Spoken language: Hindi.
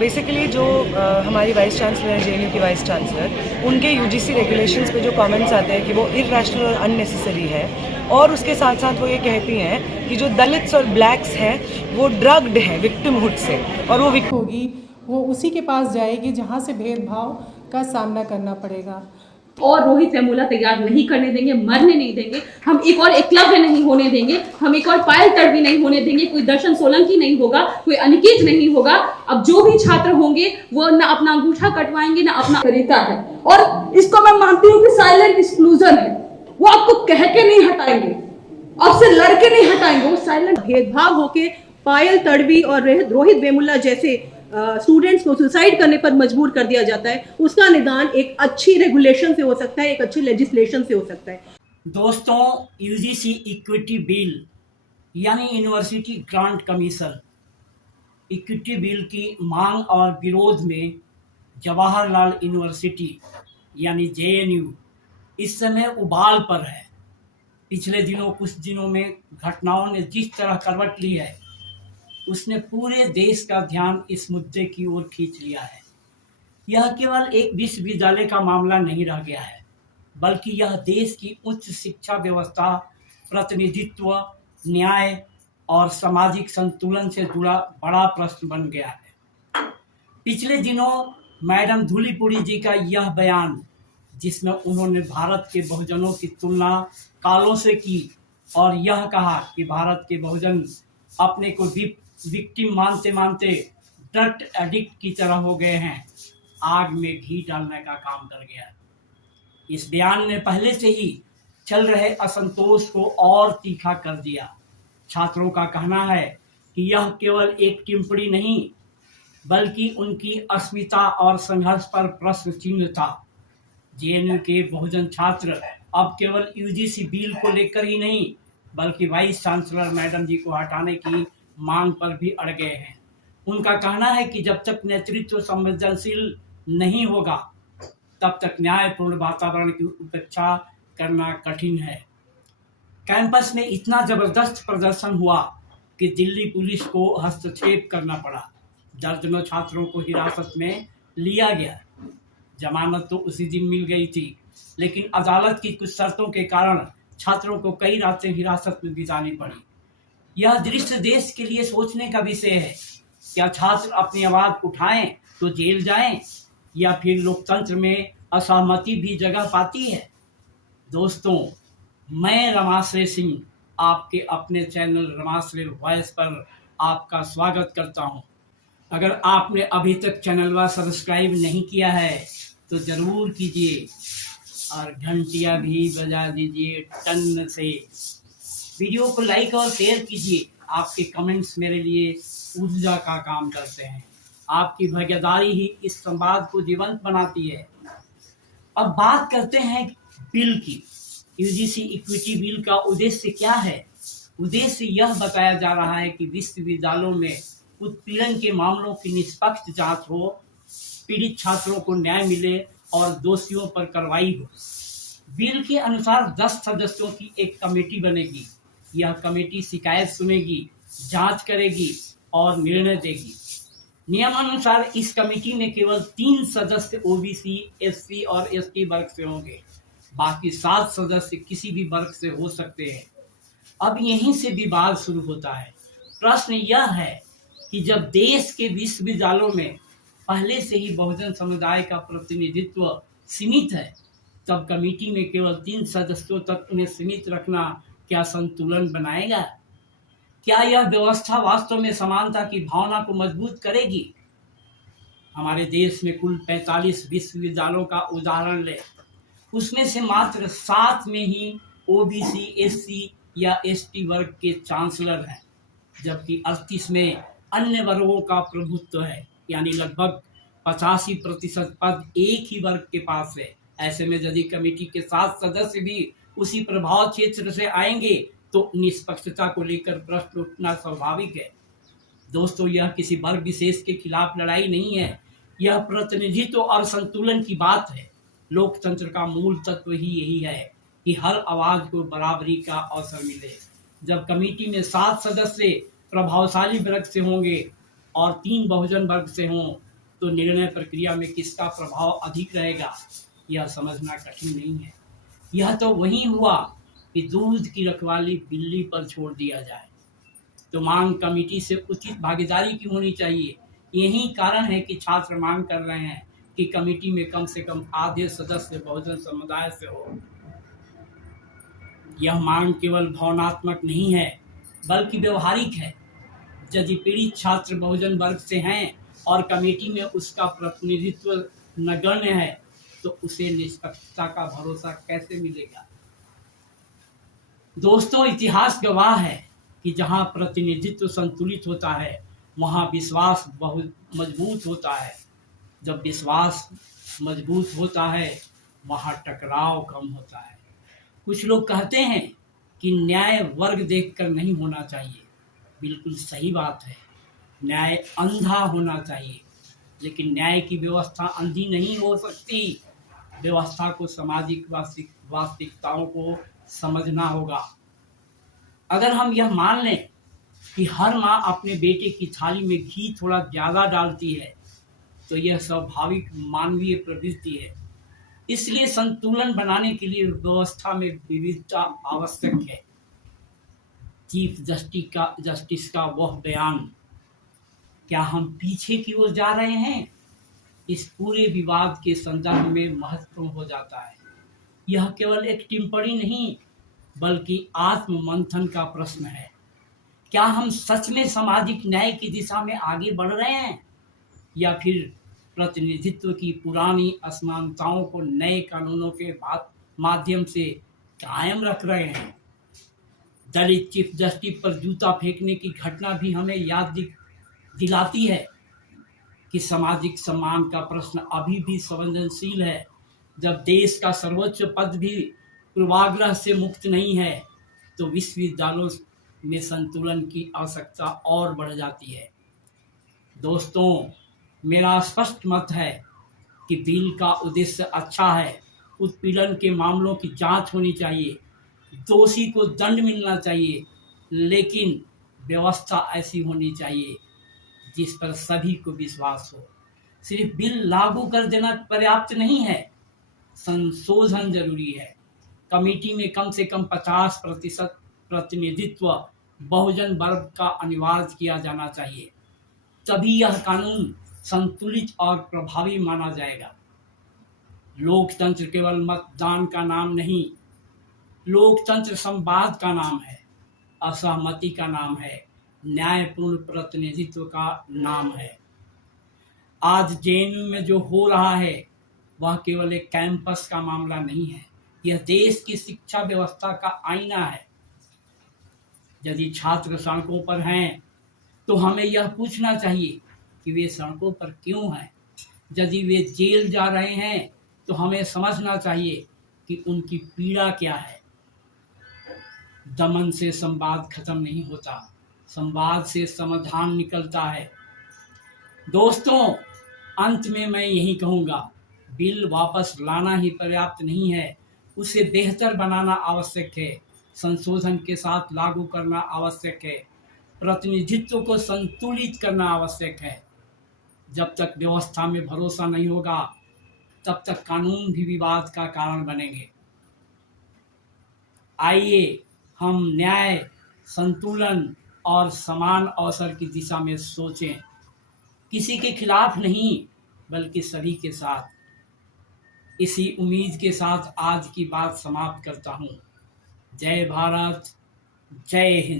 बेसिकली जो हमारी वाइस चांसलर है, जेएनयू की वाइस चांसलर, उनके यूजीसी रेगुलेशंस पे जो कमेंट्स आते हैं कि वो इर्रेशनल और अननेसेसरी है, और उसके साथ साथ वो ये कहती हैं कि जो दलित्स और ब्लैक्स हैं वो ड्रग्ड है विक्टिमहुड से, और वो होगी वो उसी के पास जाएगी जहाँ से भेदभाव का सामना करना पड़ेगा। और रोहित वेमुला तैयार नहीं करने देंगे, मरने नहीं देंगे। हम एक और एकलव्य नहीं होने देंगे, हम एक और पायल तड़वी नहीं होने देंगे, कोई दर्शन सोलंकी नहीं होगा, कोई अनिकेत नहीं होगा। अब जो भी छात्र होंगे वो ना अपना अंगूठा कटवाएंगे ना अपना तरीका है, और इसको मैं मानती हूँ कि साइलेंट एक्सक्लूजन है। वो आपको कह के नहीं हटाएंगे, आपसे लड़के नहीं हटाएंगे, वो साइलेंट भेदभाव होके पायल तड़वी और रोहित वेमुला जैसे स्टूडेंट्स को सुसाइड करने पर मजबूर कर दिया जाता है, उसका निदान एक अच्छी रेगुलेशन से हो सकता है, एक अच्छी लेजिस्लेशन से हो सकता है। दोस्तों, यूजीसी इक्विटी बिल यानी university grant commission equity bill की मांग और विरोध में जवाहरलाल यूनिवर्सिटी यानी जेएनयू इस समय उबाल पर है। पिछले कुछ दिनों में घटनाओं ने जिस तरह करवट ली है, उसने पूरे देश का ध्यान इस मुद्दे की ओर खींच लिया है। यह केवल एक विश्वविद्यालय का मामला नहीं रह गया है, बल्कि यह देश की उच्च शिक्षा व्यवस्था, प्रतिनिधित्व, न्याय और सामाजिक संतुलन से जुड़ा बड़ा प्रश्न बन गया है। पिछले दिनों मैडम धूलीपुरी जी का यह बयान, जिसमें उन्होंने भारत के बहुजनों की तुलना कालों से की और यह कहा कि भारत के बहुजन अपने को विक्टिम मानते मानते ड्रग एडिक्ट की तरह हो गए हैं, आग में घी डालने का काम कर गया। इस बयान ने पहले से ही चल रहे असंतोष को और तीखा कर दिया। छात्रों का कहना है कि यह केवल एक टिप्पणी नहीं, बल्कि उनकी अस्मिता और संघर्ष पर प्रश्न चिन्ह था। जेएनयू के बहुजन छात्र अब केवल यूजीसी बिल को लेकर ही नहीं, बल्कि वाइस चांसलर मैडम जी को हटाने की मांग पर भी अड़ गए हैं। उनका कहना है कि जब तक नेतृत्व संवेदनशील नहीं होगा, तब तक न्यायपूर्ण वातावरण की उपेक्षा करना कठिन है। कैंपस में इतना जबरदस्त प्रदर्शन हुआ कि दिल्ली पुलिस को हस्तक्षेप करना पड़ा। दर्जनों छात्रों को हिरासत में लिया गया। जमानत तो उसी दिन मिल गई थी, लेकिन अदालत की कुछ शर्तों के कारण छात्रों को कई रातें हिरासत में बितानी पड़ी। यह दृश्य देश के लिए सोचने का विषय है। क्या छात्र अपनी आवाज उठाएं तो जेल जाएं, या फिर लोकतंत्र में असहमति भी जगह पाती है? दोस्तों, मैं रमाश्रय सिंह आपके अपने चैनल रमाश्रय वॉइस पर आपका स्वागत करता हूं। अगर आपने अभी तक चैनल सब्सक्राइब नहीं किया है तो जरूर कीजिए और घंटिया भी बजा दीजिए टन से। वीडियो को लाइक और शेयर कीजिए। आपके कमेंट्स मेरे लिए ऊर्जा का काम करते हैं। आपकी भागीदारी ही इस संवाद को जीवंत बनाती है। अब बात करते हैं बिल की। यूजीसी इक्विटी बिल का उद्देश्य क्या है? उद्देश्य यह बताया जा रहा है कि विश्वविद्यालयों में उत्पीड़न के मामलों की निष्पक्ष जांच हो, पीड़ित छात्रों को न्याय मिले और दोषियों पर कार्रवाई हो। बिल के अनुसार 10 सदस्यों की एक कमेटी बनेगी। यह कमेटी शिकायत सुनेगी, जांच करेगी और निर्णय देगी। नियमानुसार इस कमेटी में केवल 3 सदस्य ओबीसी, एससी और एसटी वर्ग से होंगे। बाकी 7 सदस्य किसी भी वर्ग से हो सकते हैं। अब यहीं से विवाद शुरू होता है। प्रश्न यह है कि जब देश के विश्वविद्यालयों में पहले से ही बहुजन समुदाय का प्रतिनिधित्व सीमित है, तब कमेटी में केवल 3 सदस्यों तक उन्हें सीमित रखना क्या संतुलन बनाएगा? क्या यह व्यवस्था वास्तव में समानता की भावना को मजबूत करेगी? हमारे देश में कुल 45 विश्वविद्यालयों का उदाहरण लें। उसमें से मात्र 7 में ही ओबीसी, एससी या एसटी वर्ग के चांसलर हैं, जबकि 38 में अन्य वर्गों का प्रभुत्व है। यानी लगभग 85% पद एक ही वर्ग के पास है। ऐसे में यदि कमेटी के 7 सदस्य भी उसी प्रभाव क्षेत्र से आएंगे तो निष्पक्षता को लेकर प्रश्न उठना स्वाभाविक है। दोस्तों, यह किसी वर्ग विशेष के खिलाफ लड़ाई नहीं है, यह प्रतिनिधित्व और संतुलन की बात है। लोकतंत्र का मूल तत्व ही यही है कि हर आवाज को बराबरी का अवसर मिले। जब कमेटी में 7 सदस्य प्रभावशाली वर्ग से होंगे और 3 बहुजन वर्ग से हों, तो निर्णय प्रक्रिया में किसका प्रभाव अधिक रहेगा यह समझना कठिन नहीं है। यह तो वही हुआ कि दूध की रखवाली बिल्ली पर छोड़ दिया जाए। तो मांग कमेटी से उचित भागीदारी की होनी चाहिए। यही कारण है कि छात्र मांग कर रहे हैं कि कमेटी में कम से कम आधे सदस्य बहुजन समुदाय से हो। यह मांग केवल भावनात्मक नहीं है बल्कि व्यवहारिक है। यदि पीड़ित छात्र बहुजन वर्ग से हैं और कमेटी में उसका प्रतिनिधित्व नगण्य है तो उसे निष्पक्षता का भरोसा कैसे मिलेगा। दोस्तों, इतिहास गवाह है कि जहां प्रतिनिधित्व संतुलित होता है वहां विश्वास बहुत मजबूत होता है। जब विश्वास मजबूत होता है वहां टकराव कम होता है। कुछ लोग कहते हैं कि न्याय वर्ग देखकर नहीं होना चाहिए। बिल्कुल सही बात है, न्याय अंधा होना चाहिए, लेकिन न्याय की व्यवस्था अंधी नहीं हो सकती। व्यवस्था को सामाजिक वास्तविकताओं को समझना होगा। अगर हम यह मान लें कि हर माँ अपने बेटे की थाली में घी थोड़ा ज़्यादा डालती है तो यह स्वाभाविक मानवीय प्रवृत्ति है। इसलिए संतुलन बनाने के लिए व्यवस्था में विविधता आवश्यक है। चीफ जस्टिस का वह बयान, क्या हम पीछे की ओर जा रहे हैं, इस पूरे विवाद के संदर्भ में महत्वपूर्ण हो जाता है। यह केवल एक टिप्पणी नहीं बल्कि आत्म मंथन का प्रश्न है। क्या हम सच में सामाजिक न्याय की दिशा में आगे बढ़ रहे हैं या फिर प्रतिनिधित्व की पुरानी असमानताओं को नए कानूनों के माध्यम से कायम रख रहे हैं। दलित चीफ जस्टिस पर जूता फेंकने की घटना भी हमें याद दिलाती है कि सामाजिक सम्मान का प्रश्न अभी भी संवेदनशील है। जब देश का सर्वोच्च पद भी पूर्वाग्रह से मुक्त नहीं है तो विश्वविद्यालयों में संतुलन की आवश्यकता और बढ़ जाती है। दोस्तों, मेरा स्पष्ट मत है कि बिल का उद्देश्य अच्छा है। उत्पीड़न के मामलों की जांच होनी चाहिए, दोषी को दंड मिलना चाहिए, लेकिन व्यवस्था ऐसी होनी चाहिए जिस पर सभी को विश्वास हो। सिर्फ बिल लागू कर देना पर्याप्त नहीं है, संशोधन जरूरी है। कमेटी में कम से कम 50% प्रतिनिधित्व बहुजन वर्ग का अनिवार्य किया जाना चाहिए। तभी यह कानून संतुलित और प्रभावी माना जाएगा। लोकतंत्र केवल मतदान का नाम नहीं, लोकतंत्र संवाद का नाम है, असहमति का नाम है, न्यायपूर्ण प्रतिनिधित्व का नाम है। आज जेएनयू में जो हो रहा है वह केवल एक कैंपस का मामला नहीं है, यह देश की शिक्षा व्यवस्था का आईना है। यदि छात्र सड़कों पर हैं तो हमें यह पूछना चाहिए कि वे सड़कों पर क्यों हैं। यदि वे जेल जा रहे हैं तो हमें समझना चाहिए कि उनकी पीड़ा क्या है। दमन से संवाद खत्म नहीं होता, संवाद से समाधान निकलता है। दोस्तों, अंत में मैं यही कहूँगा, बिल वापस लाना ही पर्याप्त नहीं है, उसे बेहतर बनाना आवश्यक है, संशोधन के साथ लागू करना आवश्यक है, प्रतिनिधित्व को संतुलित करना आवश्यक है। जब तक व्यवस्था में भरोसा नहीं होगा तब तक कानून भी विवाद का कारण बनेंगे। आइए हम न्याय, संतुलन और समान अवसर की दिशा में सोचें, किसी के खिलाफ नहीं बल्कि सभी के साथ। इसी उम्मीद के साथ आज की बात समाप्त करता हूँ। जय भारत, जय हिंद।